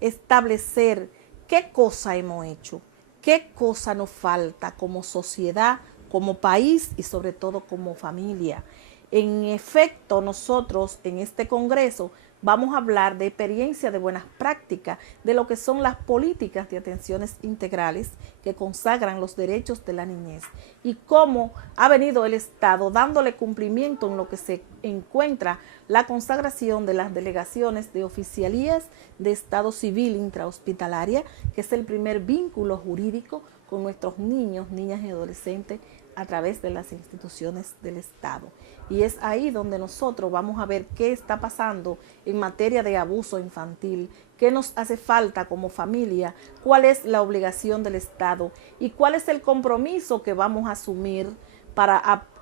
establecer qué cosa hemos hecho, qué cosa nos falta como sociedad, como país y sobre todo como familia. En efecto, nosotros en este congreso vamos a hablar de experiencia de buenas prácticas, de lo que son las políticas de atenciones integrales que consagran los derechos de la niñez y cómo ha venido el Estado dándole cumplimiento en lo que se encuentra la consagración de las delegaciones de oficialías de Estado Civil intrahospitalaria, que es el primer vínculo jurídico con nuestros niños, niñas y adolescentes a través de las instituciones del Estado. Y es ahí donde nosotros vamos a ver qué está pasando en materia de abuso infantil, qué nos hace falta como familia, cuál es la obligación del Estado y cuál es el compromiso que vamos a asumir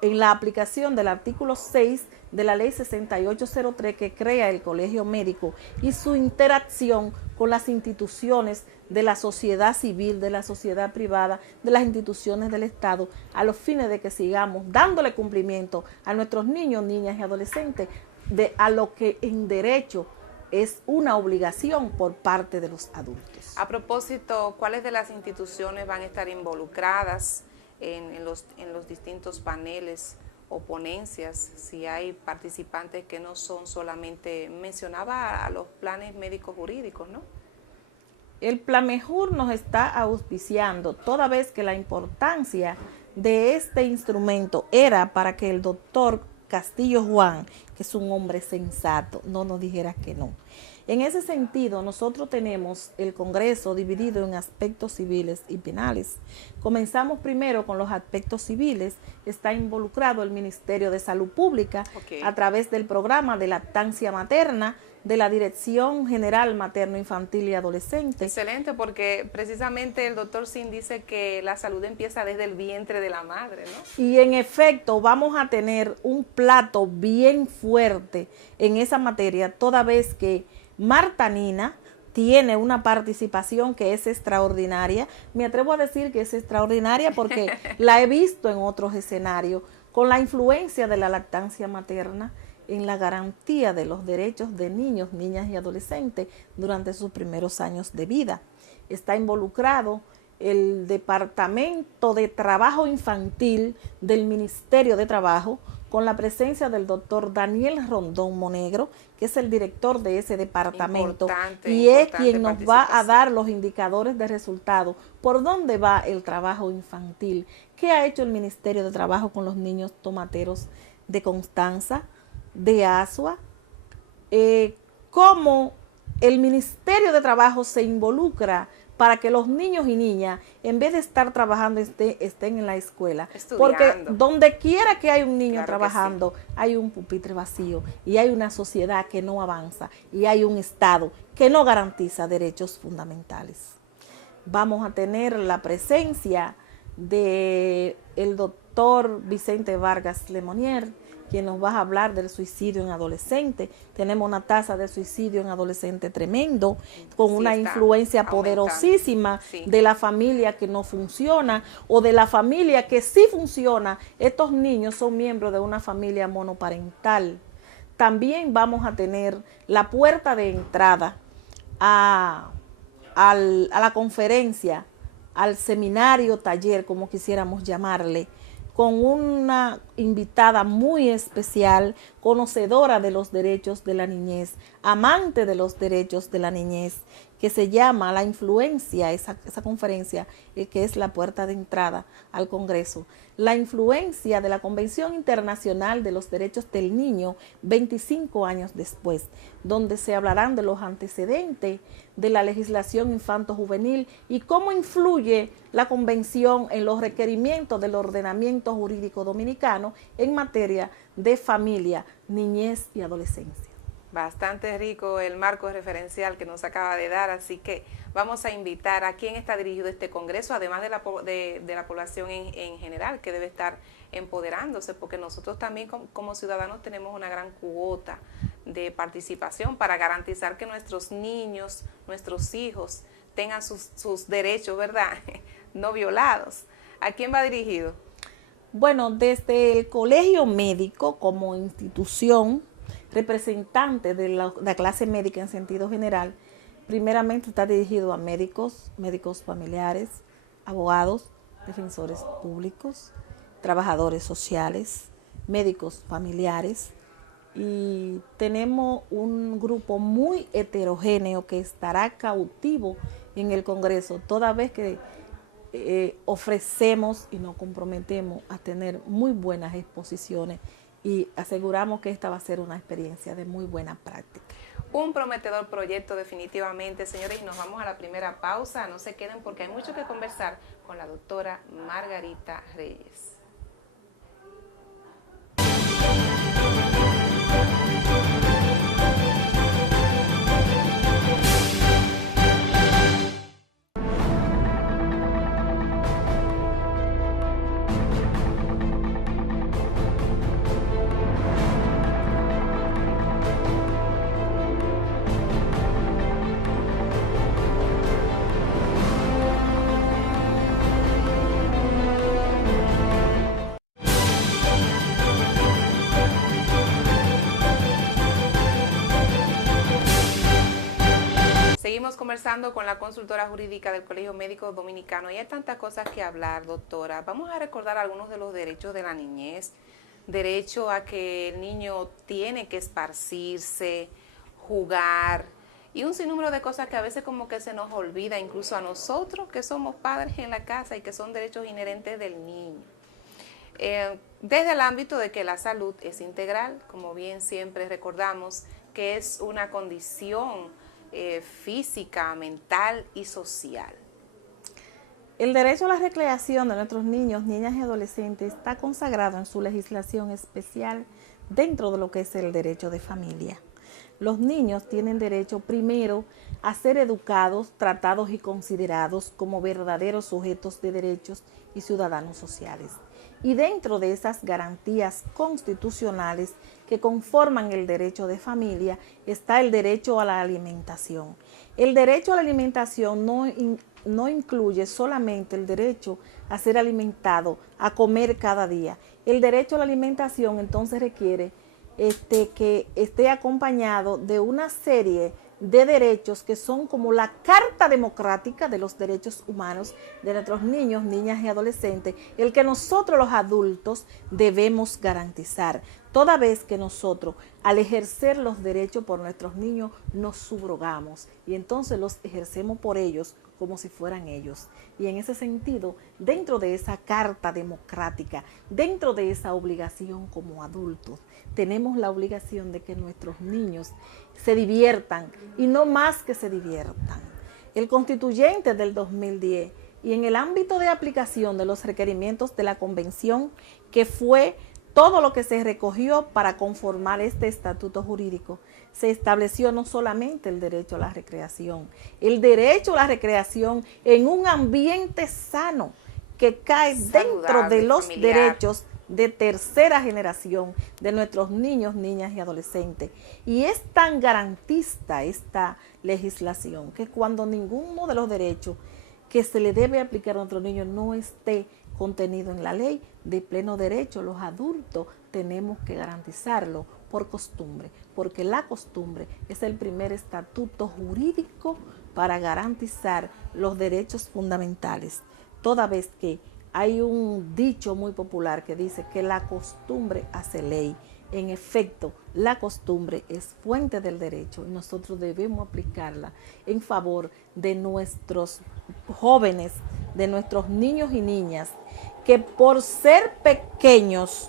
en la aplicación del artículo 6 de la Ley 6803, que crea el Colegio Médico, y su interacción con las instituciones de la sociedad civil, de la sociedad privada, de las instituciones del Estado, a los fines de que sigamos dándole cumplimiento a nuestros niños, niñas y adolescentes a lo que en derecho es una obligación por parte de los adultos. A propósito, ¿cuáles de las instituciones van a estar involucradas en los distintos paneles o ponencias, si hay participantes que no son solamente, mencionaba a los planes médicos jurídicos, ¿no? El Plamejur nos está auspiciando, toda vez que la importancia de este instrumento era para que el doctor Castillo Juan, que es un hombre sensato, no nos dijera que no. En ese sentido, nosotros tenemos el Congreso dividido en aspectos civiles y penales. Comenzamos primero con los aspectos civiles. Está involucrado el Ministerio de Salud Pública a través del programa de lactancia materna de la Dirección General Materno Infantil y Adolescente. Excelente, porque precisamente el doctor Sin dice que la salud empieza desde el vientre de la madre, ¿no? Y en efecto vamos a tener un plato bien fuerte en esa materia, toda vez que Marta Nina tiene una participación que es extraordinaria. Me atrevo a decir que es extraordinaria porque la he visto en otros escenarios, con la influencia de la lactancia materna en la garantía de los derechos de niños, niñas y adolescentes durante sus primeros años de vida. Está involucrado el Departamento de Trabajo Infantil del Ministerio de Trabajo, con la presencia del doctor Daniel Rondón Monegro, que es el director de ese departamento, y es quien nos va a dar los indicadores de resultados, por dónde va el trabajo infantil, qué ha hecho el Ministerio de Trabajo con los niños tomateros de Constanza, de Asua, cómo el Ministerio de Trabajo se involucra para que los niños y niñas, en vez de estar trabajando, estén en la escuela. Estudiando. Porque donde quiera que hay un niño trabajando, hay un pupitre vacío, y hay una sociedad que no avanza, y hay un Estado que no garantiza derechos fundamentales. Vamos a tener la presencia del doctor Vicente Vargas Lemonier, quien nos va a hablar del suicidio en adolescente. Tenemos una tasa de suicidio en adolescente tremendo, con una influencia poderosísima de la familia que no funciona o de la familia que sí funciona. Estos niños son miembros de una familia monoparental. También vamos a tener la puerta de entrada a la conferencia, al seminario taller, como quisiéramos llamarle, con una invitada muy especial, conocedora de los derechos de la niñez, amante de los derechos de la niñez, que se llama La Influencia, esa conferencia, que es la puerta de entrada al Congreso. La influencia de la Convención Internacional de los Derechos del Niño 25 años después, donde se hablarán de los antecedentes de la legislación infanto-juvenil y cómo influye la Convención en los requerimientos del ordenamiento jurídico dominicano en materia de familia, niñez y adolescencia. Bastante rico el marco referencial que nos acaba de dar, así que vamos a invitar a quién está dirigido este congreso, además de la población en general, que debe estar empoderándose, porque nosotros también como ciudadanos tenemos una gran cuota de participación para garantizar que nuestros niños, nuestros hijos tengan sus derechos, ¿verdad?, no violados. ¿A quién va dirigido? Bueno, desde el Colegio Médico como institución representante de la clase médica en sentido general, primeramente está dirigido a médicos, médicos familiares, abogados, defensores públicos, trabajadores sociales, médicos familiares, y tenemos un grupo muy heterogéneo que estará cautivo en el Congreso, toda vez que ofrecemos y nos comprometemos a tener muy buenas exposiciones y aseguramos que esta va a ser una experiencia de muy buena práctica. Un prometedor proyecto definitivamente, señores, y nos vamos a la primera pausa. No se queden porque hay mucho que conversar con la doctora Margarita Reyes. conversando con la consultora jurídica del Colegio Médico Dominicano y hay tantas cosas que hablar, doctora. Vamos a recordar algunos de los derechos de la niñez. Derecho a que el niño tiene que esparcirse, jugar y un sinnúmero de cosas que a veces como que se nos olvida, incluso a nosotros que somos padres en la casa y que son derechos inherentes del niño. Desde el ámbito de que la salud es integral, como bien siempre recordamos, que es una condición física, mental y social. El derecho a la recreación de nuestros niños, niñas y adolescentes está consagrado en su legislación especial dentro de lo que es el derecho de familia. Los niños tienen derecho primero a ser educados, tratados y considerados como verdaderos sujetos de derechos y ciudadanos sociales. Y dentro de esas garantías constitucionales que conforman el derecho de familia está el derecho a la alimentación. El derecho a la alimentación no incluye solamente el derecho a ser alimentado, a comer cada día. El derecho a la alimentación entonces requiere que esté acompañado de una serie de derechos que son como la Carta Democrática de los Derechos Humanos de nuestros niños, niñas y adolescentes, el que nosotros los adultos debemos garantizar, toda vez que nosotros al ejercer los derechos por nuestros niños nos subrogamos y entonces los ejercemos por ellos como si fueran ellos. Y en ese sentido, dentro de esa Carta Democrática, dentro de esa obligación como adultos, tenemos la obligación de que nuestros niños se diviertan y no más que se diviertan. El constituyente del 2010 y en el ámbito de aplicación de los requerimientos de la convención, que fue todo lo que se recogió para conformar este estatuto jurídico, se estableció no solamente el derecho a la recreación, el derecho a la recreación en un ambiente sano que cae dentro de los derechos de tercera generación de nuestros niños, niñas y adolescentes. Y es tan garantista esta legislación que cuando ninguno de los derechos que se le debe aplicar a nuestros niños no esté contenido en la ley, de pleno derecho los adultos tenemos que garantizarlo por costumbre, porque la costumbre es el primer estatuto jurídico para garantizar los derechos fundamentales, toda vez que hay un dicho muy popular que dice que la costumbre hace ley. En efecto, la costumbre es fuente del derecho y nosotros debemos aplicarla en favor de nuestros jóvenes, de nuestros niños y niñas, que por ser pequeños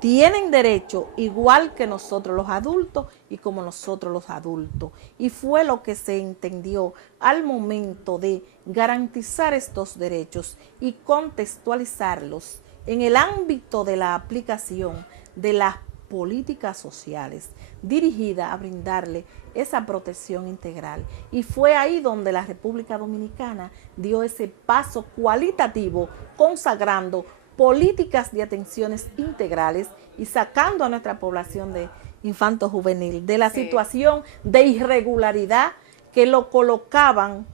tienen derecho igual que nosotros los adultos y como nosotros los adultos. Y fue lo que se entendió al momento de garantizar estos derechos y contextualizarlos en el ámbito de la aplicación de las políticas sociales dirigida a brindarle esa protección integral. Y fue ahí donde la República Dominicana dio ese paso cualitativo consagrando políticas de atenciones integrales y sacando a nuestra población de infanto-juvenil de la situación de irregularidad que lo colocaban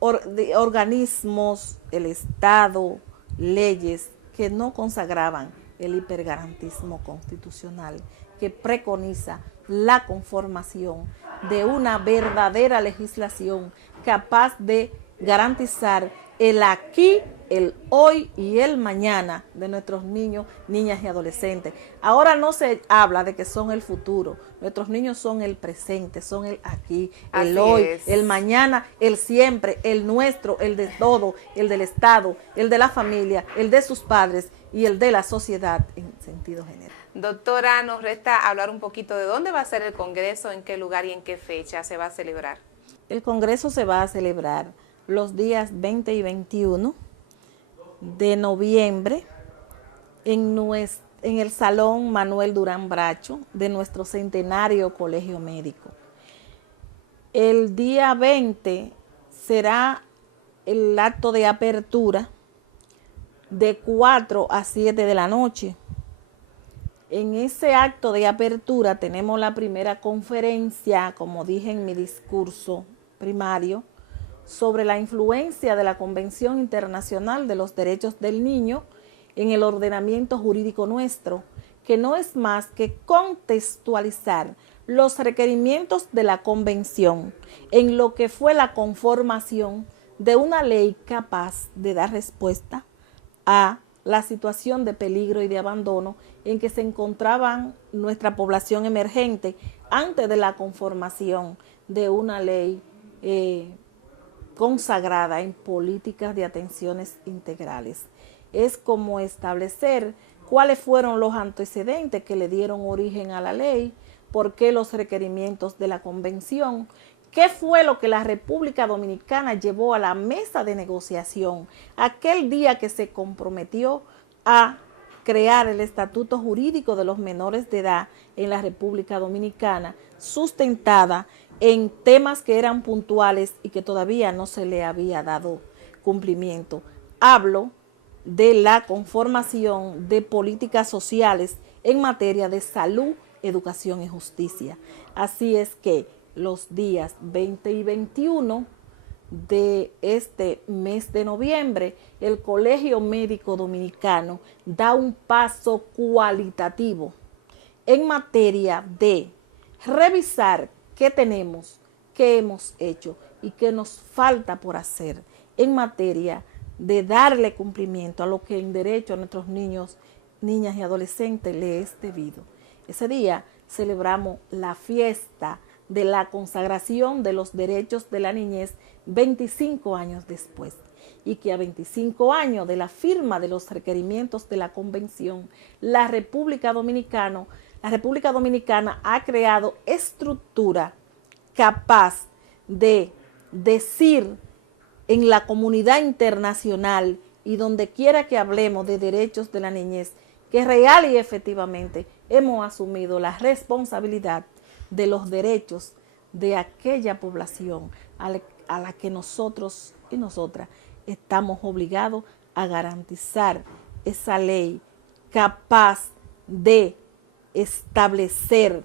organismos, el Estado, leyes que no consagraban el hipergarantismo constitucional, que preconiza la conformación de una verdadera legislación capaz de garantizar el aquí, el hoy y el mañana de nuestros niños, niñas y adolescentes. Ahora no se habla de que son el futuro, nuestros niños son el presente, son el aquí, el hoy, el mañana, el siempre, el nuestro, el de todo, el del Estado, el de la familia, el de sus padres y el de la sociedad en sentido general. Doctora, nos resta hablar un poquito de dónde va a ser el Congreso, en qué lugar y en qué fecha se va a celebrar. El Congreso se va a celebrar los días 20 y 21 de noviembre en el Salón Manuel Durán Bracho de nuestro centenario Colegio Médico. El día 20 será el acto de apertura de 4 a 7 de la noche. En ese acto de apertura tenemos la primera conferencia, como dije en mi discurso primario, sobre la influencia de la Convención Internacional de los Derechos del Niño en el ordenamiento jurídico nuestro, que no es más que contextualizar los requerimientos de la Convención en lo que fue la conformación de una ley capaz de dar respuesta a la situación de peligro y de abandono en que se encontraban nuestra población emergente antes de la conformación de una ley consagrada en políticas de atenciones integrales. Es como establecer cuáles fueron los antecedentes que le dieron origen a la ley, por qué los requerimientos de la Convención, qué fue lo que la República Dominicana llevó a la mesa de negociación aquel día que se comprometió a crear el Estatuto Jurídico de los Menores de Edad en la República Dominicana, sustentada en temas que eran puntuales y que todavía no se le había dado cumplimiento. Hablo de la conformación de políticas sociales en materia de salud, educación y justicia. Así es que los días 20 y 21 de este mes de noviembre, el Colegio Médico Dominicano da un paso cualitativo en materia de revisar qué tenemos, qué hemos hecho y qué nos falta por hacer en materia de darle cumplimiento a lo que en derecho a nuestros niños, niñas y adolescentes le es debido. Ese día celebramos la fiesta de la consagración de los derechos de la niñez 25 años después, y que a 25 años de la firma de los requerimientos de la Convención, la República Dominicana ha creado estructura capaz de decir en la comunidad internacional y donde quiera que hablemos de derechos de la niñez, que real y efectivamente hemos asumido la responsabilidad de los derechos de aquella población a la que nosotros y nosotras estamos obligados a garantizar esa ley capaz de establecer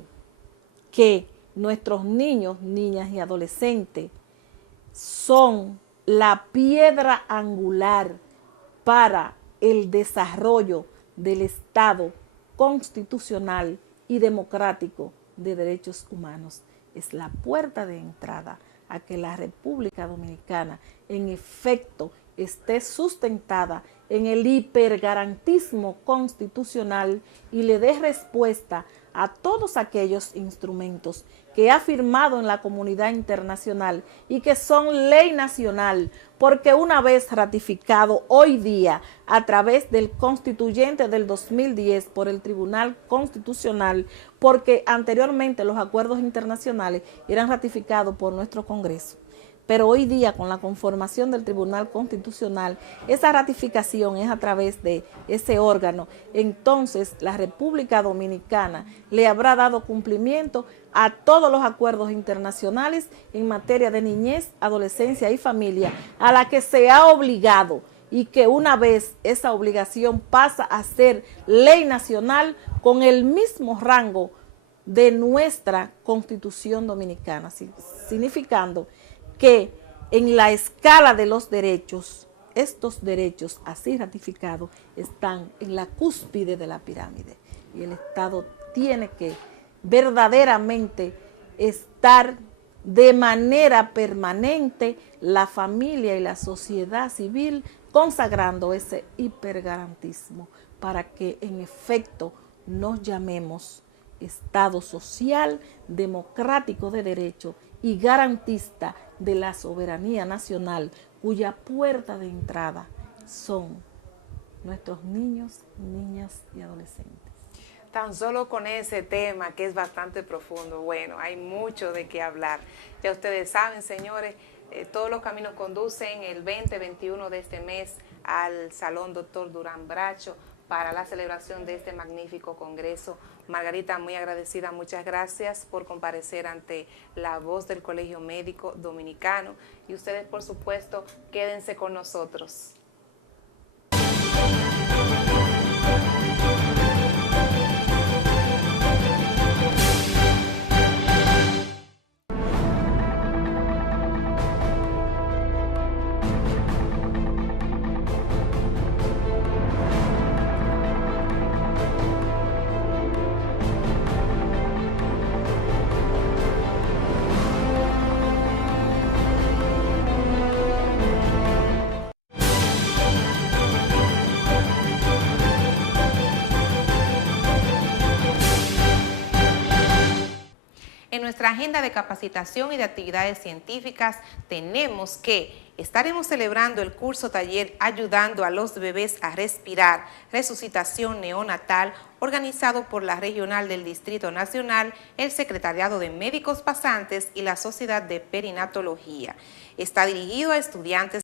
que nuestros niños, niñas y adolescentes son la piedra angular para el desarrollo del Estado constitucional y democrático de derechos humanos. Es la puerta de entrada a que la República Dominicana en efecto esté sustentada en el hipergarantismo constitucional y le dé respuesta a todos aquellos instrumentos que ha firmado en la comunidad internacional y que son ley nacional, porque una vez ratificado hoy día a través del constituyente del 2010 por el Tribunal Constitucional, porque anteriormente los acuerdos internacionales eran ratificados por nuestro Congreso. Pero hoy día, con la conformación del Tribunal Constitucional, esa ratificación es a través de ese órgano. Entonces, la República Dominicana le habrá dado cumplimiento a todos los acuerdos internacionales en materia de niñez, adolescencia y familia, a la que se ha obligado, y que una vez esa obligación pasa a ser ley nacional con el mismo rango de nuestra Constitución Dominicana, significando que en la escala de los derechos, estos derechos así ratificados están en la cúspide de la pirámide, y el Estado tiene que verdaderamente estar de manera permanente, la familia y la sociedad civil, consagrando ese hipergarantismo para que en efecto nos llamemos Estado social, democrático de derecho y garantista de la soberanía nacional, cuya puerta de entrada son nuestros niños, niñas y adolescentes. Tan solo con ese tema, que es bastante profundo, bueno, hay mucho de qué hablar. Ya ustedes saben, señores, todos los caminos conducen el 20-21 de este mes al Salón Dr. Durán Bracho para la celebración de este magnífico congreso. Margarita, muy agradecida, muchas gracias por comparecer ante la voz del Colegio Médico Dominicano, y ustedes, por supuesto, quédense con nosotros. nuestra agenda de capacitación y de actividades científicas tenemos que estaremos celebrando el curso taller Ayudando a los bebés a respirar, resucitación neonatal, organizado por la Regional del Distrito Nacional, el Secretariado de Médicos Pasantes y la Sociedad de Perinatología. Está dirigido a estudiantes